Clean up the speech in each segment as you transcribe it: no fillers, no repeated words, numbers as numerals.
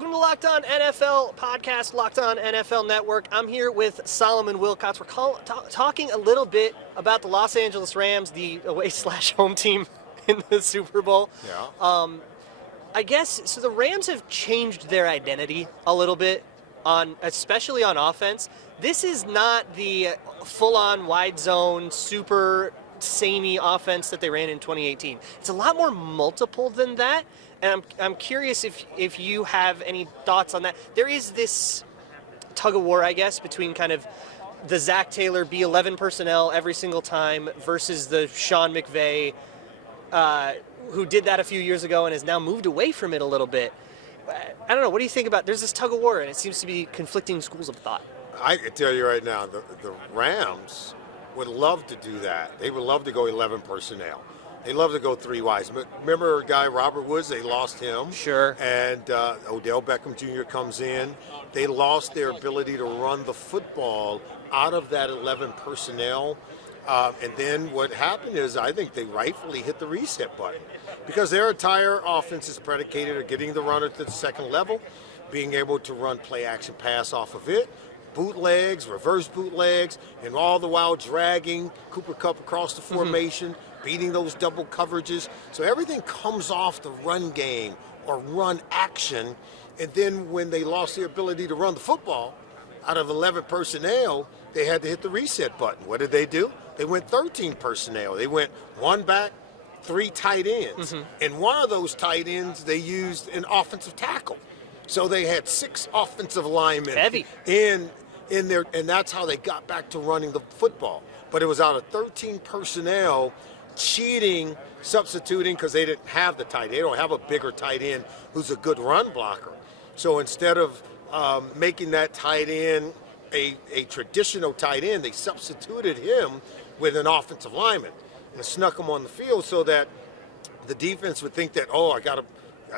Welcome to Locked On NFL podcast, Locked On NFL Network. I'm here with Solomon Wilcots. We're talking a little bit about the Los Angeles Rams, the away/home team in the Super Bowl. Yeah. I guess, so the Rams have changed their identity a little bit, especially on offense. This is not the full-on wide zone, super samey offense that they ran in 2018. It's a lot more multiple than that, and I'm curious if you have any thoughts on that. There is this tug-of-war, I guess, between kind of the Zach Taylor B11 personnel every single time versus the Sean McVay, who did that a few years ago and has now moved away from it a little bit. I don't know. What do you think about? There's this tug-of-war, and it seems to be conflicting schools of thought. I can tell you right now, the Rams would love to do that. They would love to go 11 personnel. They love to go three wides. Remember a guy, Robert Woods, they lost him. Sure. And Odell Beckham Jr. comes in. They lost their ability to run the football out of that 11 personnel. And then what happened is I think they rightfully hit the reset button because their entire offense is predicated on getting the runner to the second level, being able to run play-action pass off of it, bootlegs, reverse bootlegs, and all the while dragging Cooper Kupp across the formation, beating those double coverages. So everything comes off the run game or run action. And then when they lost the ability to run the football out of 11 personnel, they had to hit the reset button. What did they do? They went 13 personnel. They went one back, three tight ends. And one of those tight ends, they used an offensive tackle. So they had 6 offensive linemen in there, and that's how they got back to running the football. But it was out of 13 personnel, cheating, substituting, because they didn't have the tight end. They don't have a bigger tight end who's a good run blocker. So instead of making that tight end a traditional tight end, they substituted him with an offensive lineman and snuck him on the field so that the defense would think that, I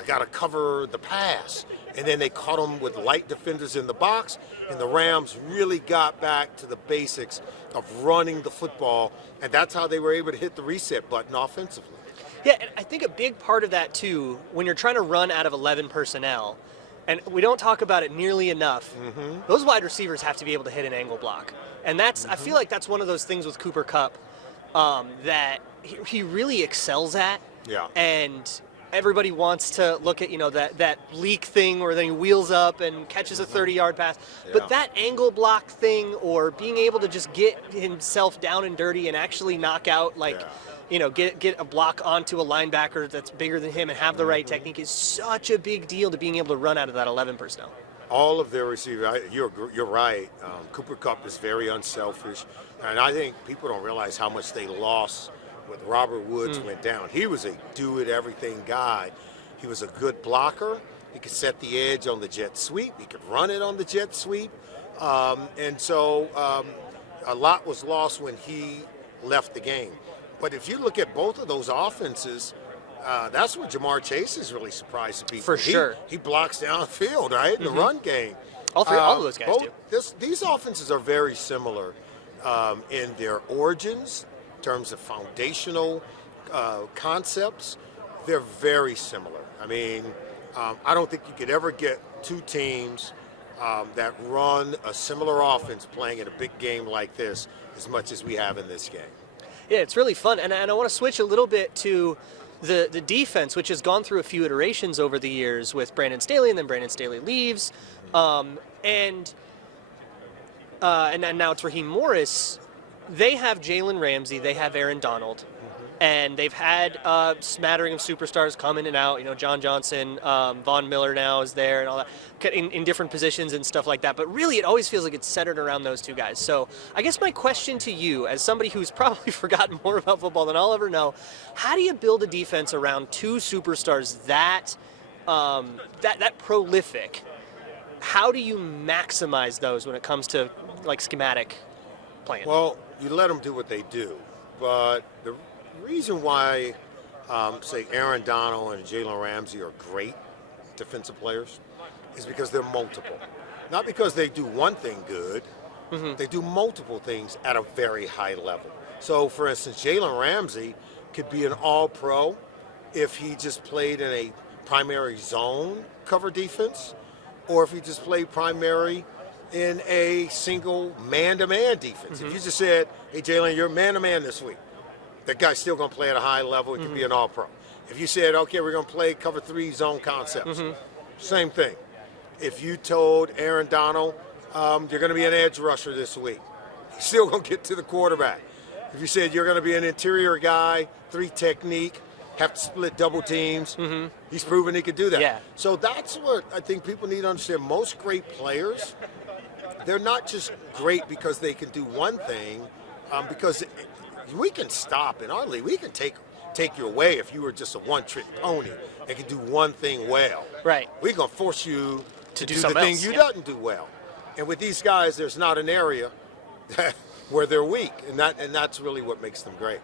got to cover the pass. And then they caught them with light defenders in the box, and the Rams really got back to the basics of running the football, and that's how they were able to hit the reset button offensively. Yeah, and I think a big part of that, too, when you're trying to run out of 11 personnel, and we don't talk about it nearly enough, those wide receivers have to be able to hit an angle block. And that's I feel like that's one of those things with Cooper Kupp that he really excels at. Yeah. And everybody wants to look at, that leak thing where then he wheels up and catches a 30-yard pass. Yeah. But that angle block thing or being able to just get himself down and dirty and actually knock out, get a block onto a linebacker that's bigger than him and have the right technique is such a big deal to being able to run out of that 11 personnel. All of their receivers, you're right. Cooper Kupp is very unselfish. And I think people don't realize how much they lost when Robert Woods went down. He was a do-it-everything guy. He was a good blocker. He could set the edge on the jet sweep. He could run it on the jet sweep. And so a lot was lost when he left the game. But if you look at both of those offenses, that's where Jamar Chase is really surprised to people. For sure. He blocks downfield, right, in the run game. All of those guys do. These offenses are very similar in their origins, in terms of foundational concepts. They're very similar. I mean, I don't think you could ever get two teams that run a similar offense playing in a big game like this as much as we have in this game. Yeah, it's really fun. And I want to switch a little bit to the defense, which has gone through a few iterations over the years with Brandon Staley, and then Brandon Staley leaves. And now it's Raheem Morris. They have Jalen Ramsey. They have Aaron Donald. And they've had a smattering of superstars come in and out. John Johnson, Von Miller now is there and all that in different positions and stuff like that. But really, it always feels like it's centered around those two guys. So I guess my question to you, as somebody who's probably forgotten more about football than I'll ever know, how do you build a defense around two superstars that prolific? How do you maximize those when it comes to schematic playing? Well, you let them do what they do. But the reason why, say, Aaron Donald and Jalen Ramsey are great defensive players is because they're multiple. Not because they do one thing good. They do multiple things at a very high level. So, for instance, Jalen Ramsey could be an all-pro if he just played in a primary zone cover defense. or if you just play primary in a single man-to-man defense. If you just said, hey, Jalen, you're man-to-man this week, that guy's still going to play at a high level. It could be an all-pro. If you said, okay, we're going to play cover 3 zone concepts, same thing. If you told Aaron Donald, you're going to be an edge rusher this week, he's still going to get to the quarterback. If you said you're going to be an interior guy, 3 technique, have to split double teams, he's proven he could do that. Yeah. So that's what I think people need to understand. Most great players, they're not just great because they can do one thing, because we can stop in our league. We can take you away if you were just a one-trick pony and can do one thing well. Right. We're going to force you to do the something thing else, you yeah. doesn't do well. And with these guys, there's not an area where they're weak, and that's really what makes them great.